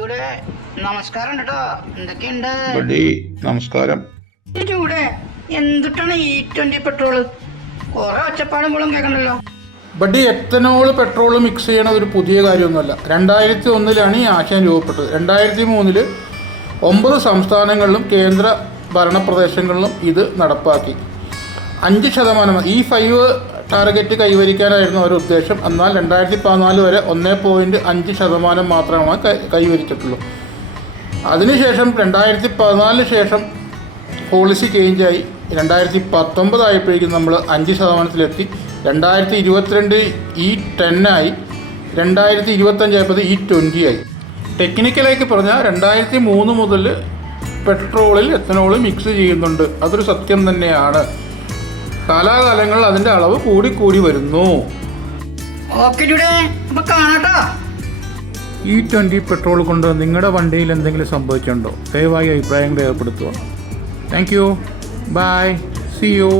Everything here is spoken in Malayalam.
ഇവിടെ നമസ്കാരം കേട്ടോ. എന്തൊക്കെയുണ്ട്? നമസ്കാരം. ഇവിടെ എന്തിട്ടാണ് E20 പെട്രോള്? കുറെ ഒച്ചപ്പാടും പോലും കേൾക്കണ്ടല്ലോ. ബഡ്ഡി, എത്തനോൾ പെട്രോൾ മിക്സ് ചെയ്യണ ഒരു പുതിയ കാര്യമൊന്നുമല്ല. 2001 ഈ ആശയം രൂപപ്പെട്ടത്. 2003 9 സംസ്ഥാനങ്ങളിലും കേന്ദ്ര ഭരണപ്രദേശങ്ങളിലും ഇത് നടപ്പാക്കി. 5% E5 ടാർഗറ്റ് കൈവരിക്കാനായിരുന്നു അവരുടെ ഉദ്ദേശം. എന്നാൽ 2014 വരെ 1.5% മാത്രമാണ് കൈവരിച്ചിട്ടുള്ളൂ. അതിനുശേഷം 2014 ശേഷം പോളിസി ചേഞ്ചായി. 2019 ആയപ്പോഴേക്കും നമ്മൾ 5%-ലെത്തി. 2022 E10 ആയി. 2025 ആയപ്പോൾ E20 ആയി. ടെക്നിക്കലായിട്ട് പറഞ്ഞാൽ 2003 മുതൽ പെട്രോളിൽ എത്തനോൾ മിക്സ് ചെയ്യുന്നുണ്ട്. അതൊരു സത്യം തന്നെയാണ്. കാലാകാലങ്ങളിൽ അതിൻ്റെ അളവ് കൂടി വരുന്നു. E20 പെട്രോൾ കൊണ്ട് നിങ്ങളുടെ വണ്ടിയിൽ എന്തെങ്കിലും സംഭവിച്ചിട്ടുണ്ടോ? ദയവായി അഭിപ്രായം രേഖപ്പെടുത്തുക. Thank you. Bye. See U.